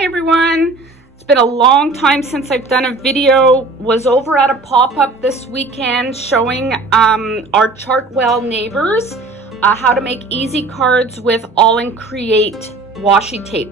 Hi everyone, it's been a long time since I've done a video. Was over at a pop-up this weekend showing our Chartwell neighbors how to make easy cards with AALL&CREATE Washi Tape.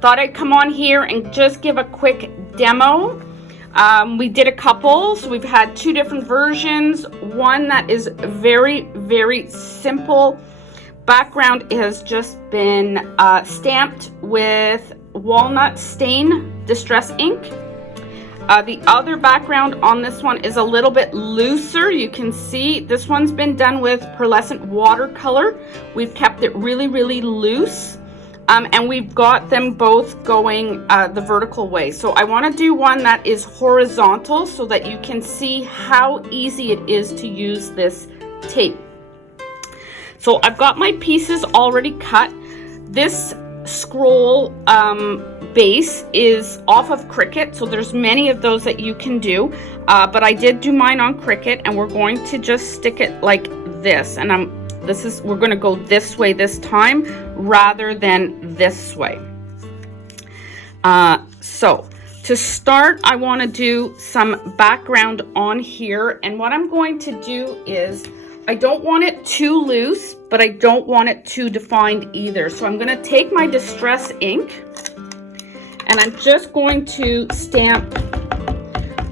Thought I'd come on here and just give a quick demo. We did a couple, so we've had two different versions. One that is very simple. Background has just been stamped with walnut stain distress ink. The other background on this one is a little bit looser. You can see this one's been done with pearlescent watercolor. We've kept it really loose, and we've got them both going the vertical way. So I want to do one that is horizontal so that you can see how easy it is to use this tape. So I've got my pieces already cut. This scroll base is off of Cricut, so there's many of those that you can do, but I did do mine on Cricut, and we're going to just stick it like this, and we're going to go this way this time rather than this way. So to start, I want to do some background on here, and what I'm going to do is I don't want it too loose, but I don't want it too defined either. So I'm going to take my distress ink and I'm just going to stamp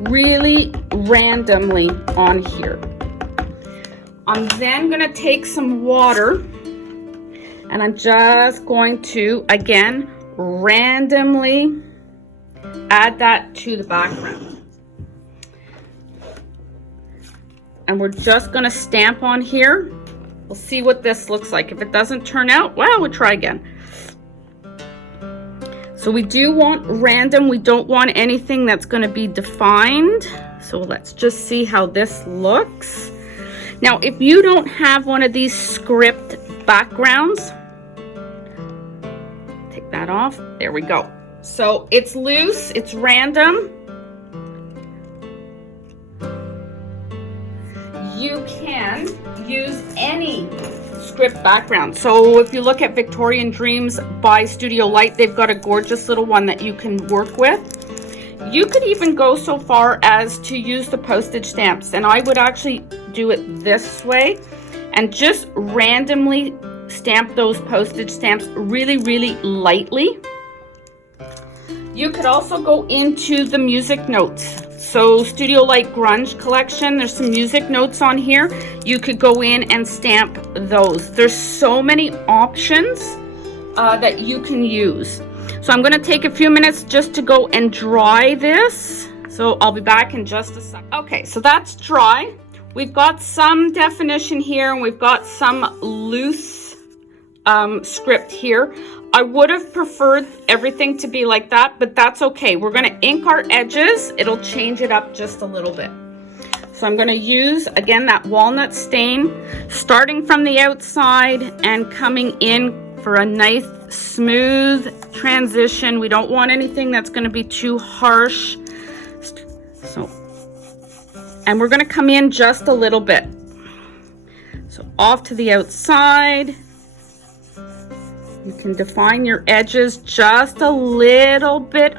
really randomly on here. I'm then going to take some water and I'm just going to, again, randomly add that to the background. And we're just going to stamp on here. We'll see what this looks like. If it doesn't turn out, well, we'll try again. So we do want random. We don't want anything that's going to be defined. So let's just see how this looks. Now, if you don't have one of these script backgrounds, take that off. There we go. So it's loose, it's random. You can use any script background. So if you look at Victorian Dreams by Studio Light, they've got a gorgeous little one that you can work with. You could even go so far as to use the postage stamps, and I would actually do it this way and just randomly stamp those postage stamps really lightly. You could also go into the music notes. So Studio Light Grunge collection, there's some music notes on here. You could go in and stamp those. There's so many options that you can use. So I'm going to take a few minutes just to go and dry this. So I'll be back in just a second. Okay, so that's dry. We've got some definition here and we've got some loose script here. I would have preferred everything to be like that, but that's okay. We're going to ink our edges. It'll change it up just a little bit. So I'm going to use, again, that walnut stain, starting from the outside and coming in for a nice, smooth transition. We don't want anything that's going to be too harsh. So, and we're going to come in just a little bit. So off to the outside. You can define your edges just a little bit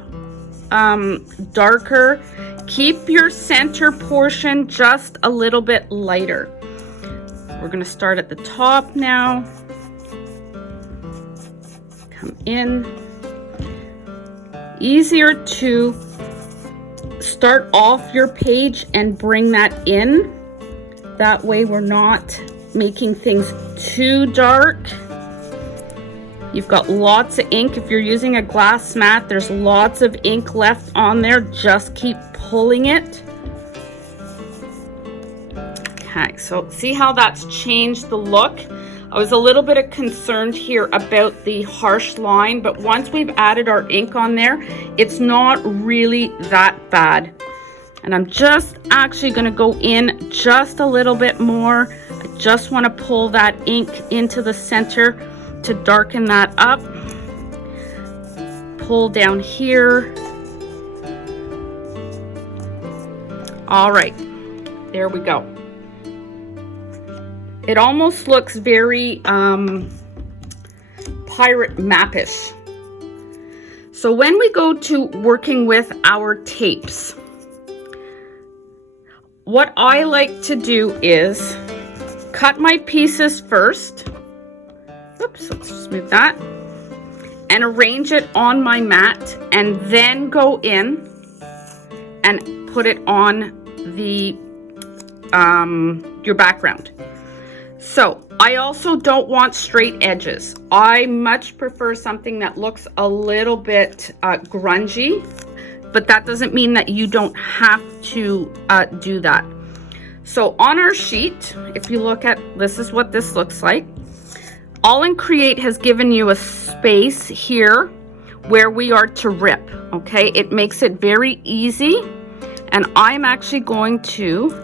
darker. Keep your center portion just a little bit lighter. We're going to start at the top now. Come in. Easier to start off your page and bring that in. That way we're not making things too dark. You've got lots of ink. If you're using a glass mat, there's lots of ink left on there. Just keep pulling it. Okay, so see how that's changed the look? I was a little bit concerned here about the harsh line, but once we've added our ink on there, it's not really that bad. And I'm just actually going to go in just a little bit more. I just want to pull that ink into the center to darken that up. Pull down here. All right, there we go. It almost looks very pirate map-ish. So when we go to working with our tapes, what I like to do is cut my pieces first. Oops, let's smooth that. And arrange it on my mat, and then go in and put it on the your background. So I also don't want straight edges. I much prefer something that looks a little bit grungy, but that doesn't mean that you don't have to do that. So on our sheet, if you look at, this is what this looks like. AALL&CREATE has given you a space here where we are to rip, okay? It makes it very easy, and I'm actually going to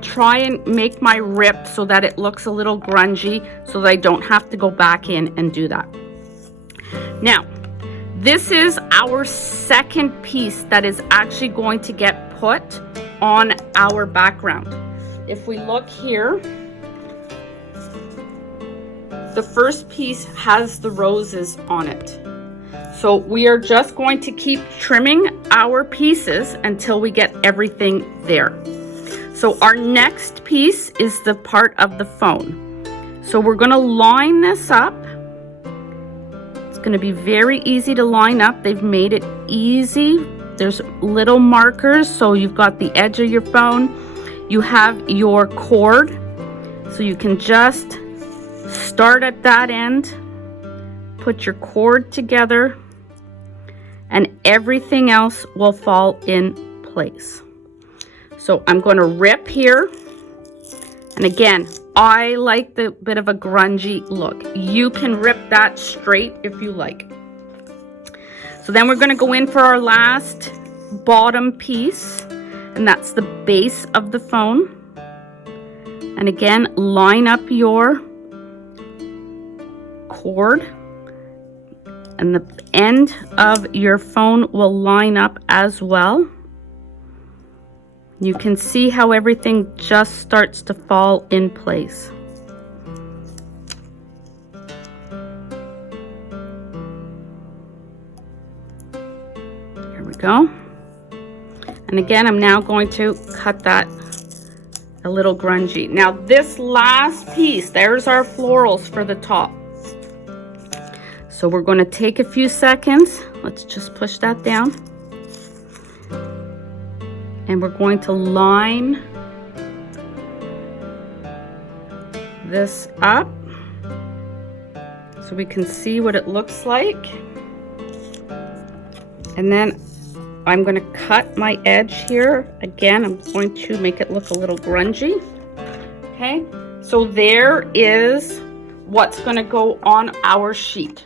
try and make my rip so that it looks a little grungy, so that I don't have to go back in and do that. Now, this is our second piece that is actually going to get put on our background. If we look here, the first piece has the roses on it. So we are just going to keep trimming our pieces until we get everything there. So our next piece is the part of the phone. So we're going to line this up. It's going to be very easy to line up. They've made it easy. There's little markers. So you've got the edge of your phone. You have your cord. So you can just start at that end, put your cord together, and everything else will fall in place. So I'm going to rip here, and again, I like the bit of a grungy look. You can rip that straight if you like. So then we're going to go in for our last bottom piece, and that's the base of the phone. And again, line up your cord, and the end of your phone will line up as well. You can see how everything just starts to fall in place. Here we go. And again, I'm now going to cut that a little grungy. Now this last piece, there's our florals for the top. So we're going to take a few seconds. Let's just push that down. And we're going to line this up so we can see what it looks like. And then I'm going to cut my edge here. Again, I'm going to make it look a little grungy. Okay, so there is what's going to go on our sheet.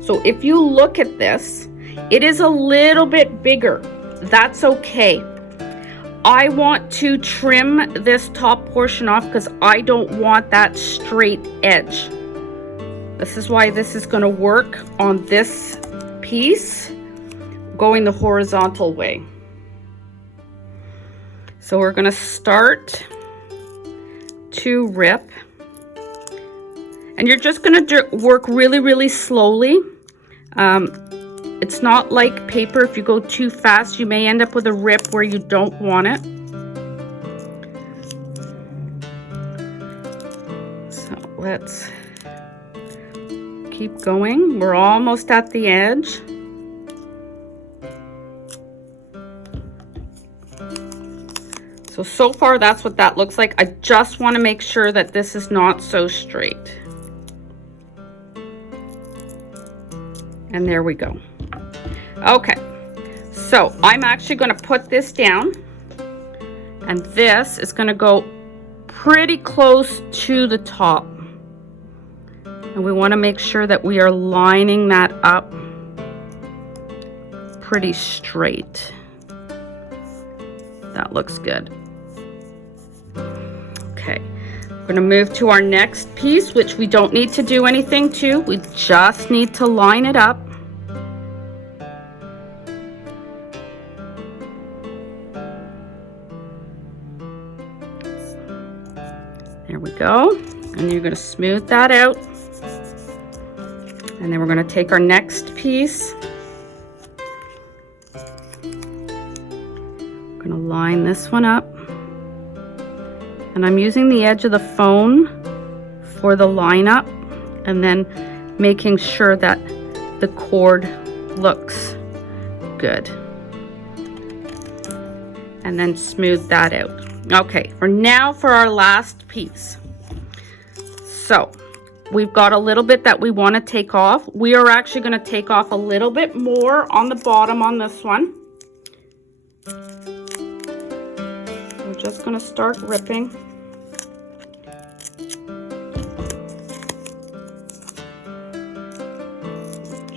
So if you look at this, it is a little bit bigger. That's okay. I want to trim this top portion off because I don't want that straight edge. This is why this is going to work on this piece going the horizontal way. So we're going to start to rip. And you're just going to work really, really slowly. It's not like paper. If you go too fast, you may end up with a rip where you don't want it. So let's keep going. We're almost at the edge. So far that's what that looks like. I just want to make sure that this is not so straight. And there we go. Okay, so I'm actually going to put this down, and this is going to go pretty close to the top. And we want to make sure that we are lining that up pretty straight. That looks good. Okay, we're going to move to our next piece, which we don't need to do anything to. We just need to line it up. There we go. And you're going to smooth that out. And then we're going to take our next piece line this one up. And I'm using the edge of the phone for the line up, and then making sure that the cord looks good. And then smooth that out. Okay, for our last piece. So we've got a little bit that we want to take off. We are actually going to take off a little bit more on the bottom on this one. We're just going to start ripping.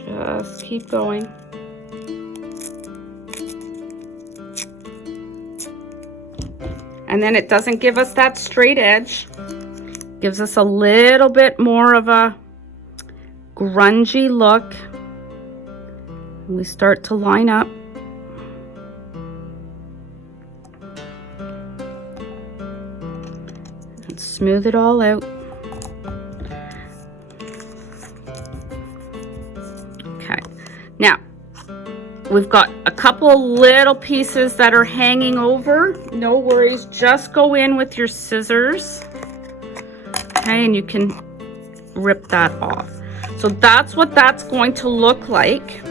Just keep going. And then it doesn't give us that straight edge. Gives us a little bit more of a grungy look. And we start to line up. And smooth it all out. Okay, now we've got a couple little pieces that are hanging over. No worries, just go in with your scissors. Okay, and you can rip that off. So that's what that's going to look like.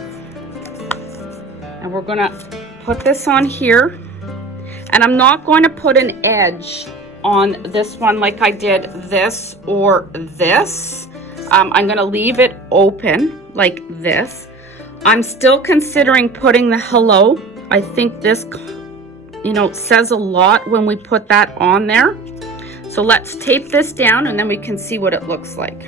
And we're gonna put this on here. And I'm not going to put an edge on this one like I did this or this. I'm gonna leave it open like this. I'm still considering putting the hello. I think this, says a lot when we put that on there. So let's tape this down and then we can see what it looks like.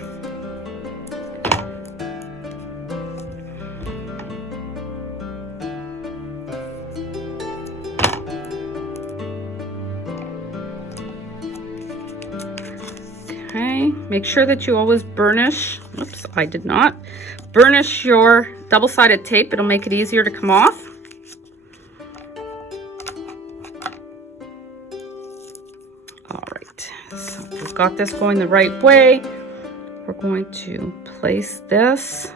Okay, make sure that you always burnish. Oops, I did not. Burnish your double-sided tape. It'll make it easier to come off. All right, so we've got this going the right way. We're going to place this.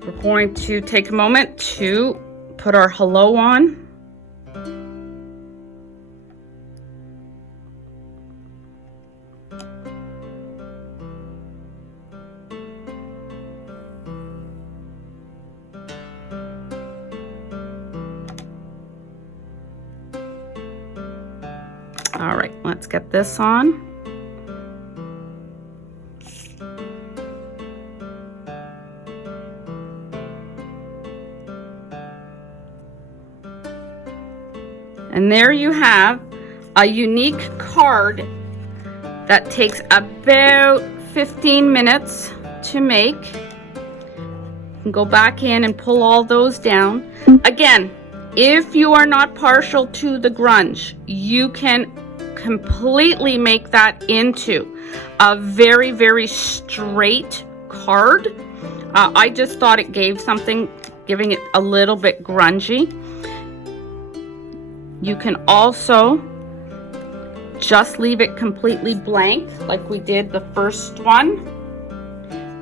We're going to take a moment to put our hello on. All right, let's get this on. And there you have a unique card that takes about 15 minutes to make. You can go back in and pull all those down. Again, if you are not partial to the grunge, you can completely make that into a very, very straight card. I just thought it gave something, giving it a little bit grungy. You can also just leave it completely blank like we did the first one.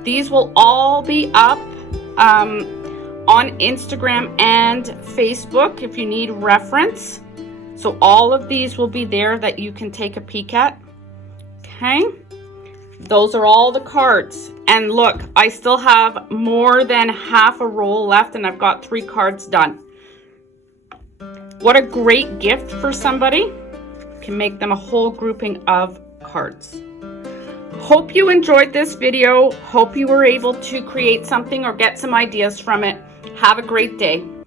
These will all be up on Instagram and Facebook if you need reference. So all of these will be there that you can take a peek at. Okay, those are all the cards. And look, I still have more than half a roll left and I've got 3 cards done. What a great gift for somebody. You can make them a whole grouping of cards. Hope you enjoyed this video. Hope you were able to create something or get some ideas from it. Have a great day.